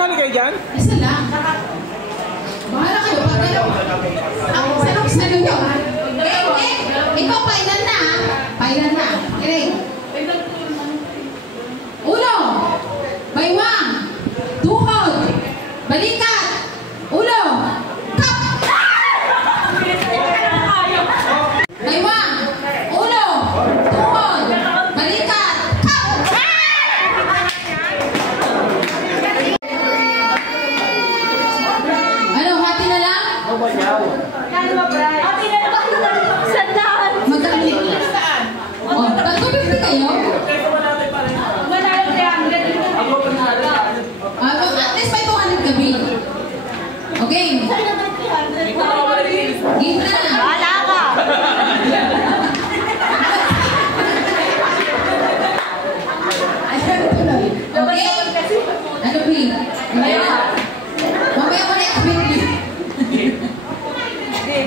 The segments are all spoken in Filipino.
Kasali kayo dyan? Isa lang. Bahala kayo. Ang sarap-sarap nyo. Okay? Ikaw, pailan na. Pailan na. Okay. Ulo. Baywang. Tuhod. Balikat. Ulo. Kap. Baywang. Ulo. Tuhod. Balikat. Kap. Ano, hati na lang? Hati na lang. Sandaan. Magkano? Oh, 350 kayo? At least may 200 gabi. Okay. Give na. Wala ka. Ayan, tuloy. Okay? Ano, Pink? Mamaya ko next week.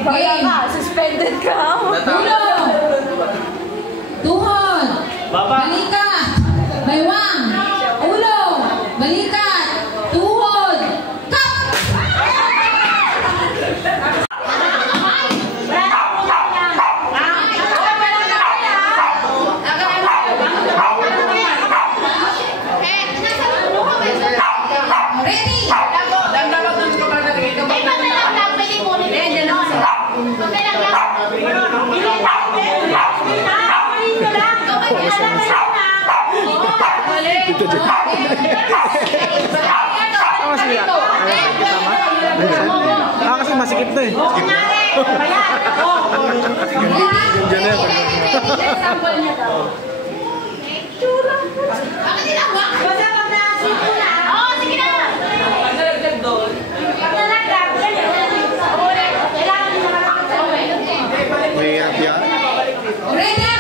Wala ka. Suspended ka. Ulo. Tuhod. Balikat. Baywang. Ulo. Balikat. Tuhod. Kap. Ready? Kasi masikip na eh. Mahirap yan. Ready?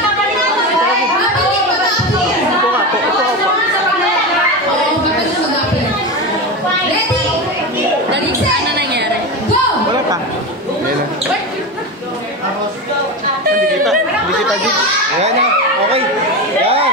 Ano nangyari? Go! Wala pa. Hindi kita dito. Ayan na. Okay. Yan.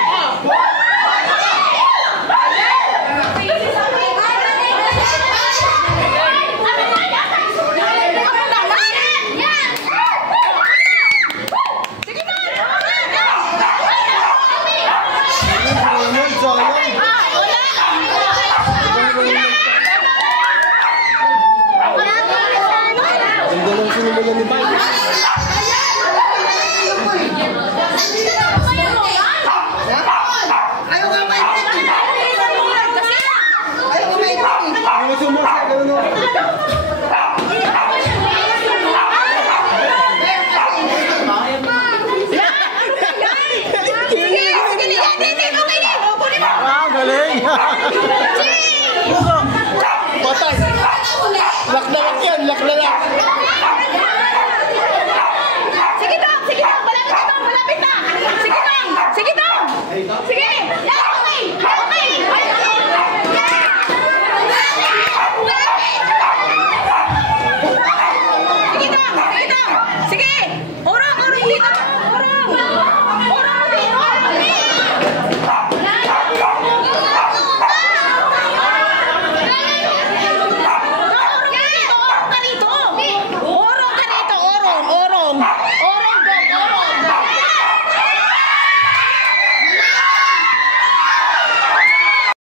Ang dalawang sinimula ni Bay. Wow, galing! Patay! Lak na lak yan! Lak na lak!